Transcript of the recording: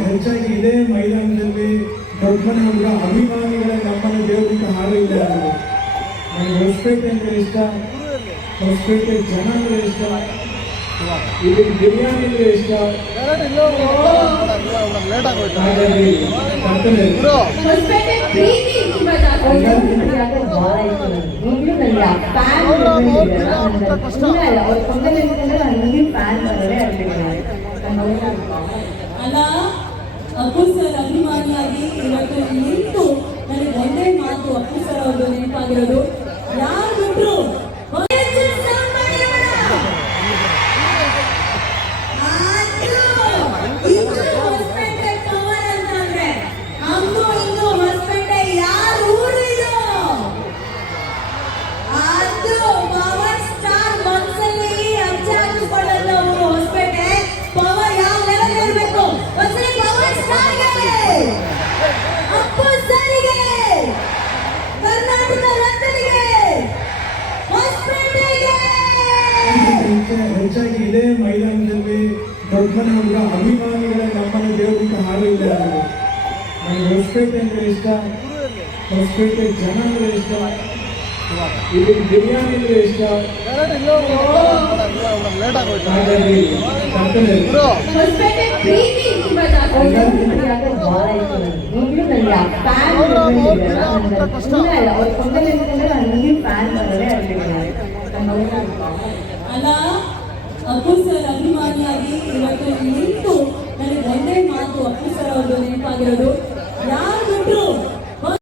ಹೆಚ್ಚ- ಹೆಚ್ಚಾಗಿ ಇದೇ ಮೈದಾನದಲ್ಲಿ ದೊಡ್ಡ ಮನೆ ಹುಡುಗ ಅಭಿಮಾನಿಗಳ ನಮ್ಮನ್ನು ದೇವರಿಂದ ಹಾಡು ಇದೆ ಅದು ನನಗೆ ಹೊಸಪೇಟೆ ಅಂದರೆ ಇಷ್ಟ. ಹೊಸಪೇಟೆ ಜನ ಅಂದರೆ ಇಷ್ಟ. ಇಲ್ಲಿ ಬಿರಿಯಾನಿ ಅಂದರೆ ಇಷ್ಟ. ಹಾಗಾಗಿ ಬರ್ತದೆ ಅಭಿಮಾನಿಯಾಗಿ ಹೆಚ್ಚಾಗಿ ಇದೇ ಮೈದಾನದಲ್ಲಿ ದೊಡ್ಡ ಮನೆ ಹುಡುಗ ಅಭಿಮಾನಿಗಳ ನಮ್ಮನೆ ದೇವರಿಂದ ಹಾಡು ಇದೆ ಅದು ನನಗೆ ಹೊಸಪೇಟೆ ಅಂದ್ರೆ ಇಷ್ಟ ಹೊಸಪೇಟೆ ಜನ ಅಂದ್ರೆ ಇಷ್ಟ ಇಲ್ಲಿ ಬಿರಿಯಾನಿ ಅಂದ್ರೆ ಇಷ್ಟ ಹಾಗಾಗಿ ಬರ್ತದೆ ಹೊಸಪೇಟೆ ಪ್ರೀತಿ ತುಂಬಾ ಜಾಸ್ತಿ ಯಾಕಂದ್ರೆ ಬಹಳ ಇಷ್ಟ ಅಪ್ಪು ಅಭಿಮಾನಿಯಾಗಿ ಇವತ್ತು ನಿಂತು ನನಗೆ ಒಂದೇ ಮಾತು ಅಪ್ಪು ಸರ್ ನೆನಪಾಗಿರೋದು.